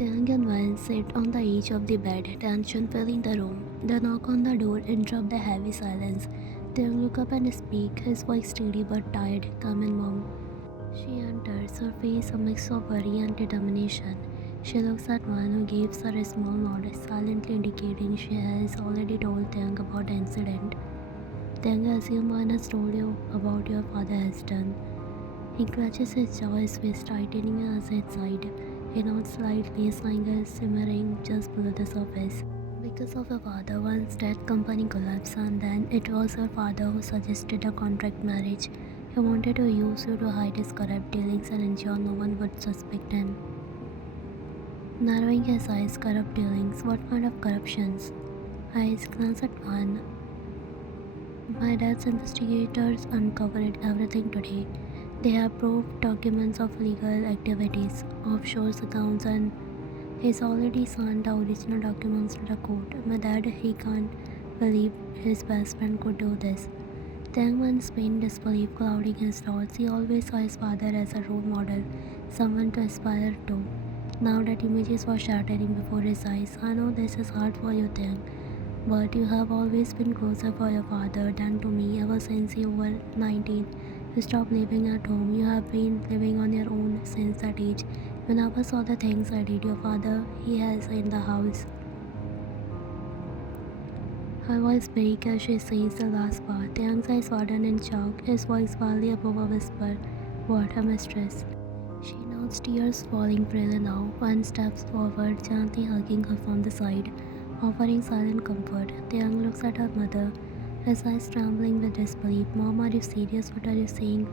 Taehyung and Wan sit on the edge of the bed, tension filling the room. The knock on the door interrupts the heavy silence. Taehyung looks up and speaks, his voice steady but tired. Come in, Mom. She enters, her face a mix of worry and determination. She looks at Wan, who gives her a small nod, silently indicating she has already told Taehyung about the incident. Taehyung, assumes Wan has told you about your father has done. He clutches his jaw, his face tightening as his side. He nods slightly, his anger simmering just below the surface. Because of your father, once that company collapsed, and then it was your father who suggested a contract marriage. He wanted to use you to hide his corrupt dealings and ensure no one would suspect him. Narrowing his eyes, corrupt dealings. What kind of corruptions? Eyes glance at one. My dad's investigators uncovered everything today. They have proved documents of legal activities, offshore accounts, and he's already signed the original documents to the court. My dad, he can't believe his best friend could do this. Tangman's pain disbelief clouding his thoughts. He always saw his father as a role model, someone to aspire to. Now that images were shattering before his eyes. I know this is hard for you, Tang, but you have always been closer for your father than to me ever since you were 19. You stopped living at home. You have been living on your own since that age. You never saw the things I did. Your father, he has in the house. Her voice breaks as she says the last part. The young eyes harden in shock, his voice barely above a whisper. What, her mistress? She nods, tears falling freely now. One steps forward, gently hugging her from the side, offering silent comfort. The young looks at her mother, his eyes trembling with disbelief. Mom, are you serious? What are you saying?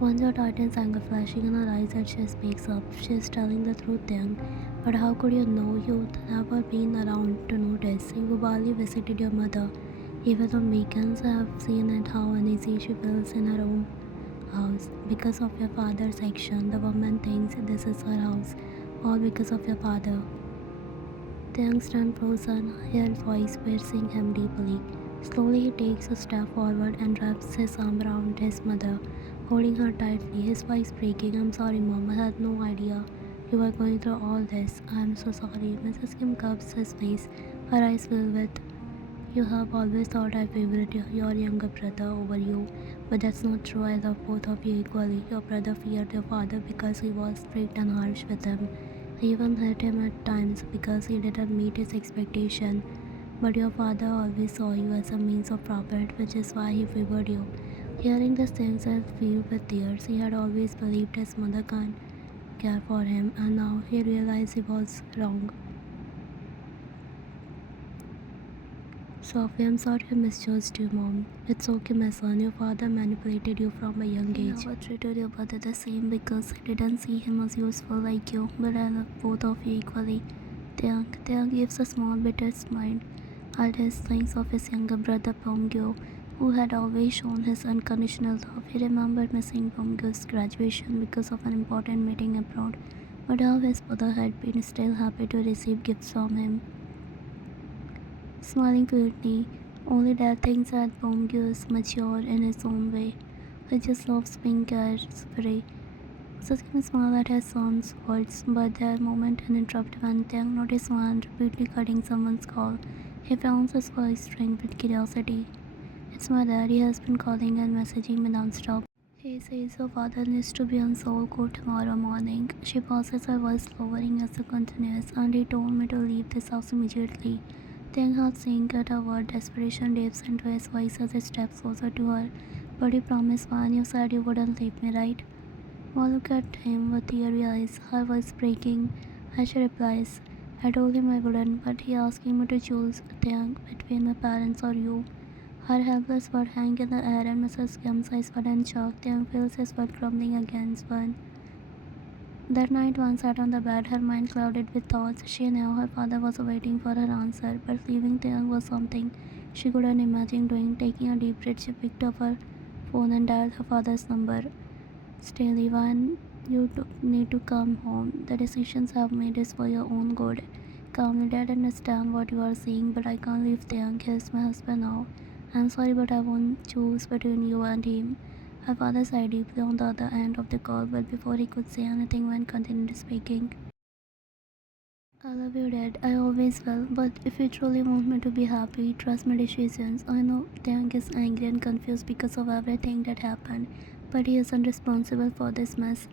Once your tightens anger flashing in her eyes as she speaks up. She is telling the truth, Young. But how could you know? You've never been around to notice. You barely visited your mother. Even on weekends, I have seen it how uneasy she feels in her own house. Because of your father's action, the woman thinks this is her house. All because of your father. Young stands frozen, her voice piercing him deeply. Slowly he takes a step forward and wraps his arm around his mother, holding her tightly, his voice breaking. I'm sorry, Mom, I had no idea you were going through all this. I'm so sorry. Mrs. Kim cups his face, her eyes fill with, you have always thought I favored your younger brother over you, but that's not true. I love both of you equally. Your brother feared your father because he was strict and harsh with him. He even hurt him at times because he didn't meet his expectation. But your father always saw you as a means of profit, which is why he favored you. Hearing these things, I filled with tears. He had always believed his mother can't care for him, and now he realized he was wrong. Sophie, I'm sorry I misjudged you, Mom. It's okay, my son. Your father manipulated you from a young age. He never treated your brother the same because he didn't see him as useful like you. But I love both of you equally. Taeyang gives a small bitter smile. Aldous thinks of his younger brother Pongyo, who had always shown his unconditional love. He remembered missing Pongyo's graduation because of an important meeting abroad, but how his mother had been still happy to receive gifts from him. Smiling faintly, only that thinks that Pongyo is mature in his own way. He just loves being carefree. Saskia smiled at his son's words, but their moment uninterrupted when Taeyang noticed Wan repeatedly cutting someone's call. He frowns, his voice strained with curiosity. It's my dad. He has been calling and messaging me non-stop. He says your father needs to be on Seoul Court tomorrow morning. She pauses, her voice lowering as it continues, and he told me to leave this house immediately. Taeyang had seen at her word, desperation dips into his voice as he steps closer to her. But he promised Wan, you said you wouldn't leave me, right? Wan looks at him with teary eyes, her voice breaking as she replies, I told him I wouldn't, but he asking me to choose Taeyang between my parents or you. Her helpless word hang in the air and Mrs. Kim's eyes were in shock. Taeyang feels his blood crumbling against one. That night, Wan sat on the bed, her mind clouded with thoughts. She knew her father was waiting for her answer, but leaving Taeyang was something she couldn't imagine doing. Taking a deep breath, she picked up her phone and dialed her father's number. Steely, Wan, you need to come home. The decisions I've made is for your own good. Calmly, Dad, understand what you are saying, but I can't leave Taeyang. He's my husband now. I'm sorry, but I won't choose between you and him. Her father sighed deeply on the other end of the call, but before he could say anything, Wan continued speaking. I love you, Dad. I always will. But if you truly want me to be happy, trust my decisions. I know Taehyung is angry and confused because of everything that happened, but he isn't responsible for this mess.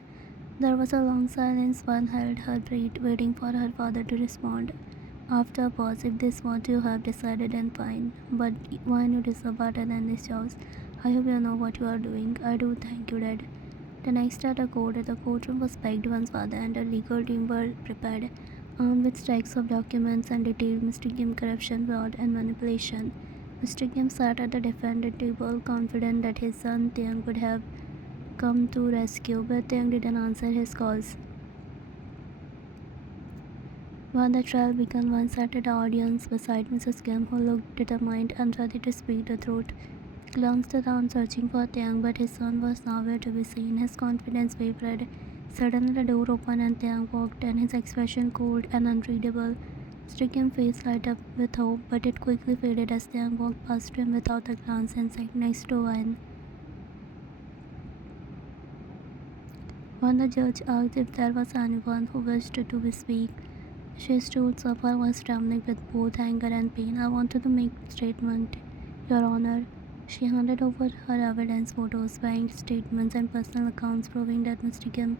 There was a long silence. One held her breath, waiting for her father to respond. After a pause, if this is what you have decided, then fine. But wine you deserve better than this house. I hope you know what you are doing. I do, thank you, Dad. The next day at the court, the courtroom was packed once father and the legal team were prepared, armed with stacks of documents and detailed Mr. Kim corruption, fraud, and manipulation. Mr. Kim sat at the defendant table, confident that his son Taehyung would have come to rescue, but Taehyung didn't answer his calls. When the trial began, one sat at the audience beside Mrs. Kim, who looked determined and ready to speak the truth. He glanced around, searching for Taehyung, but his son was nowhere to be seen. His confidence wavered. Suddenly, the door opened and Taehyung walked in, his expression cold and unreadable. Mr. Kim's face lighted up with hope, but it quickly faded as Taehyung walked past him without a glance and sat next to Wine. When the judge asked if there was anyone who wished to speak, she stood up, her voice trembling with both anger and pain. I wanted to make a statement, Your Honor. She handed over her evidence, photos, bank statements, and personal accounts proving that Mr. Kim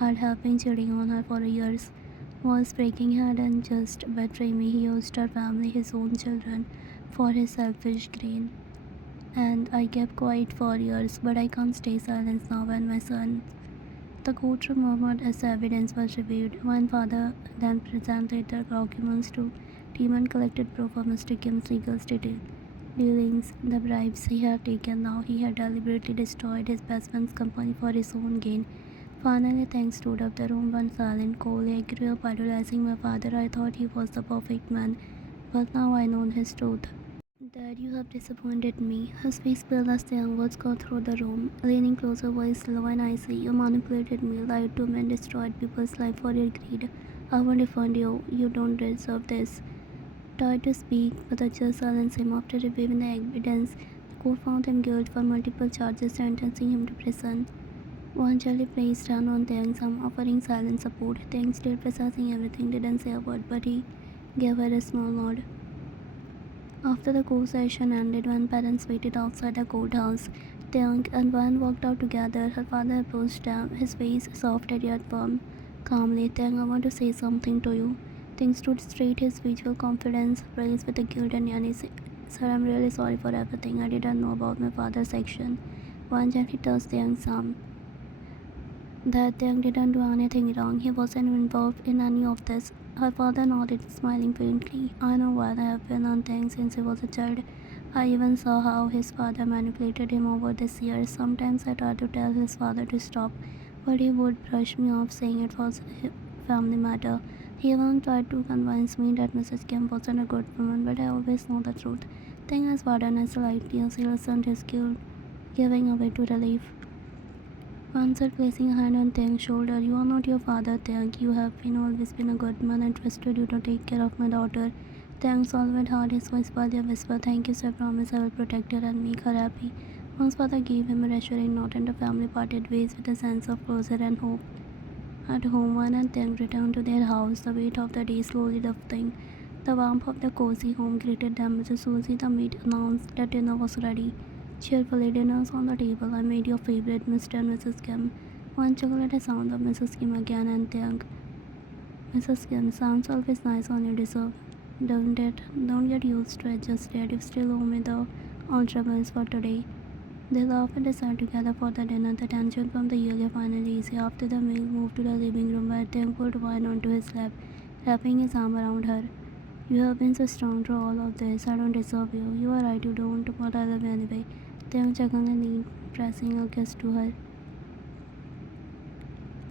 had been cheating on her for years. Was breaking her and just betray me. He used her family, his own children, for his selfish gain. And I kept quiet for years, but I can't stay silent now when my son. The courtroom murmured as the evidence was reviewed. One father then presented the documents to team and collected proof of Mr. Kim's legal dealings, the bribes he had taken. Now he had deliberately destroyed his best friend's company for his own gain. Finally, Thanks stood up. The room went silent, cold. I grew up idolizing my father. I thought he was the perfect man, but now I know his truth. Dad, you have disappointed me. His face paled as the young words go through the room. Leaning closer, voice low and icy. You manipulated me, lied to me, and destroyed people's life for your greed. I won't defend you. You don't deserve this. Tried to speak, but the judge silenced him. After reviewing the evidence, the court found him guilty for multiple charges, sentencing him to prison. One gently placed hand on Taehyung's arm, offering silent support. Taehyung still processing everything, didn't say a word, but he gave her a small nod. After the court session ended, when parents waited outside the courthouse, Taehyung and Wan walked out together. Her father approached them, his face soft and yet firm. Calmly, Taehyung, I want to say something to you. Taehyung stood straight, his visual confidence raised with the guilt and unease. Sir, I'm really sorry for everything. I didn't know about my father's action. Wan gently touched Taehyung's arm. That Taehyung didn't do anything wrong. He wasn't involved in any of this. Her father nodded, smiling faintly. I know why I have been on Taehyung since he was a child. I even saw how his father manipulated him over these years. Sometimes I tried to tell his father to stop, but he would brush me off, saying it was a family matter. He even tried to convince me that Mrs. Kim wasn't a good woman, but I always know the truth. Taehyung has pardoned us lightly as he listened his guilt, giving away to relief. Wan said, placing a hand on Taehyung's shoulder. You are not your father, Taehyung. You have always been a good man and trusted you to take care of my daughter. Taehyung swallowed hard, his voice barely a whisper. Thank you, sir. Promise I will protect her and make her happy. Wan's father gave him a reassuring nod, and the family parted ways with a sense of closure and hope. At home, Wan and Taehyung returned to their house, the weight of the day slowly lifting. The warmth of the cozy home greeted them. Mrs. Susie, the maid, announced that dinner was ready. Cheerfully, dinner's on the table. I made your favorite, Mr. and Mrs. Kim. One chuckled at the sound of Mrs. Kim again and Taehyung. Mrs. Kim, sounds always nice on your dessert. Don't it? Don't get used to it just yet. You still owe me the all troubles for today. They laughed and sat together for the dinner. The tension from the yoga finally easy. After the meal, moved to the living room where Taehyung put Wine onto his lap, wrapping his arm around her. You have been so strong through all of this. I don't deserve you. You are right, you don't, but I love you anyway. Taehyung chuckled and leaned, pressing a kiss to her.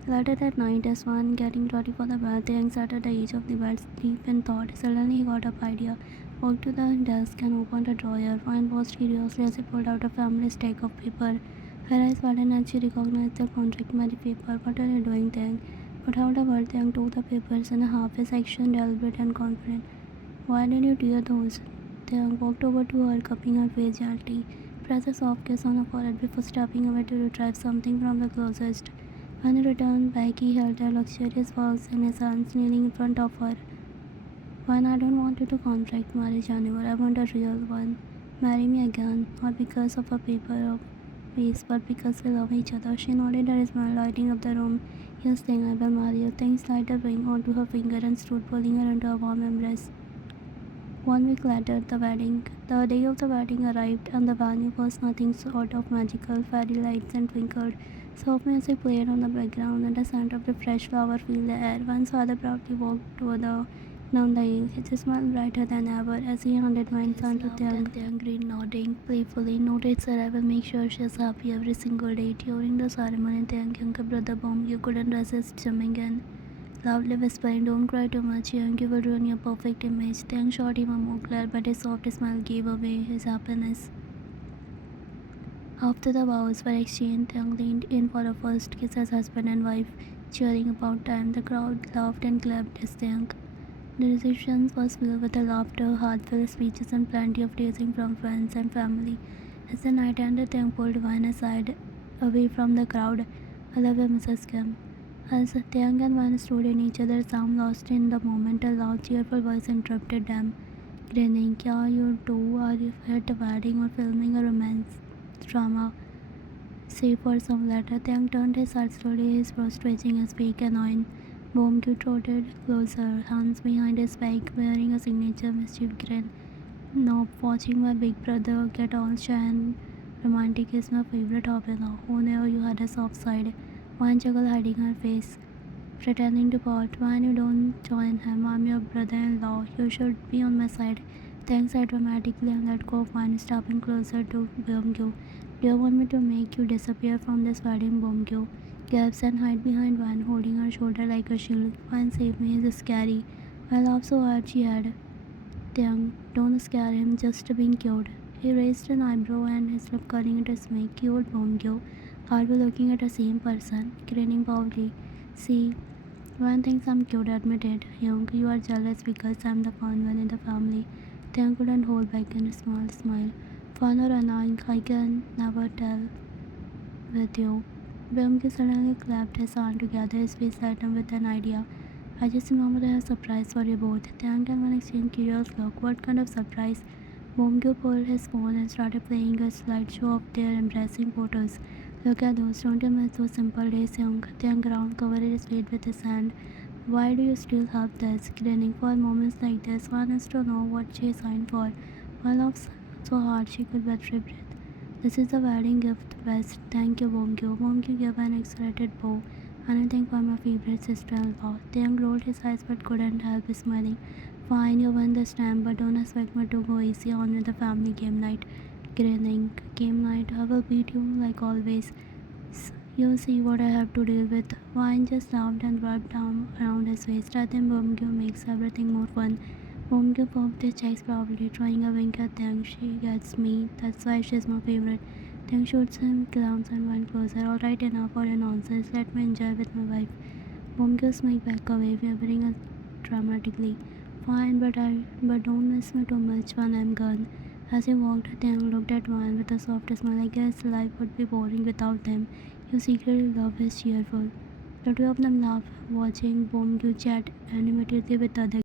Later that night, as Wan getting ready for the bed, Taehyung sat at the edge of the bed, deep in thought. Suddenly he got up idea. Walked to the desk and opened a drawer. Wan watched curiously as he pulled out a family stack of paper. Her eyes widened and she recognized the contract marriage paper. What are you doing, Taehyung? Without a word, Taehyung took the papers in a half his action, deliberate and confident. Why did you tear those? Taehyung walked over to her, cupping her face gently. Pressed a soft kiss on her forehead before stepping away to retrieve something from the closet. When he returned back, he held her luxurious box in his hands, kneeling in front of her. When I don't want you to contract marriage anymore, I want a real one. Marry me again, not because of a paper or piece, but because we love each other. She nodded her smile, lighting up the room. Yes, thing I will marry you. Things light a ring onto her finger and stood pulling her into a warm embrace. 1 week later, the day of the wedding arrived, and the venue was nothing short of magical. Fairy lights and twinkled. Soft music played on the background, and the scent of the fresh flower filled the air. Once father proudly walked down the aisle, his smile brighter than ever as he handed my son to Taehyung. Taehyung grinned, nodding playfully. Noted, sir, I will make sure she is happy every single day. During the ceremony, Taehyung's younger brother Bom, you couldn't resist jumping in, loudly whispering, don't cry too much, young, you will ruin your perfect image. Taehyung shot him a more glare, but his soft smile gave away his happiness. After the vows were exchanged, Taehyung leaned in for a first kiss as husband and wife, cheering about time. The crowd laughed and clapped as Taehyung. The reception was filled with laughter, heartfelt speeches, and plenty of teasing from friends and family. As the night ended, Taehyung pulled Vine aside, away from the crowd. I love you, Mrs. Kim. As Taehyung and Vine stood in each other's arms, lost in the moment, a loud, cheerful voice interrupted them, grinning. Kya you two? Are you at a wedding or filming a romance drama? Save for some later. Taehyung turned his head slowly, his brows twitching as fake annoying. Bomkyu trotted closer, hands behind his back, wearing a signature mischief grin. Nope, watching my big brother get all shy and romantic is my favorite hobby now. Who knew you had a soft side? One juggle hiding her face, pretending to pout. When you don't join him, I'm your brother-in-law. You should be on my side. Thanks, I dramatically and let go of mine, stepping closer to Bomkyu. Do you want me to make you disappear from this wedding, Bomkyu? Gaps and hide behind Van, holding her shoulder like a shield. Van, save me, he's scary. I laughed so hard she had. Taehyung, don't scare him, just being cute. He raised an eyebrow and his lip curling into a smile. Cute, Bomkyu. Are we looking at the same person? Grinning proudly. See, Van thinks I'm cute, admitted. Young, you are jealous because I'm the fun one in the family. Taehyung couldn't hold back a small smile. Fun or annoying, I can never tell with you. Bimki suddenly clapped his hands together, his face lightened with an idea. I just remembered I have a surprise for you both. Taehyung and Van exchanged curious look. What kind of surprise? Bomgyu pulled his phone and started playing a slideshow of their embracing photos. Look at those, don't you miss those simple days, Young? Taehyung ground covered his face with his hand. Why do you still have this? Grinning for moments like this, one has to know what she signed for. I laughed so hard she could barely breathe. This is the wedding gift, best. Thank you, Bomgyu. Bomgyu gave an excited bow. Anything for my favorite sister-in-law. Taehyung rolled his eyes but couldn't help smiling. Fine, you won this time, but don't expect me to go easy on with the family game night. Grinning. Game night, I will beat you like always. You'll see what I have to deal with. Vine just laughed and rubbed arm around his waist. I think Bomgyu makes everything more fun. Bomgyu popped his checks proudly, trying a wink at Taehyung. She gets me. That's why she's my favorite. Taehyung shoots him, glance and went closer. Alright, enough for your nonsense. Let me enjoy with my wife. Bomgyu smacked back away, wavering us dramatically. Fine, but don't miss me too much when I'm gone. As he walked, Taehyung looked at Vine with a soft smile. I guess life would be boring without them. You secretly love his cheerful. The two of them laughed, watching Bomgyu chat animatedly with other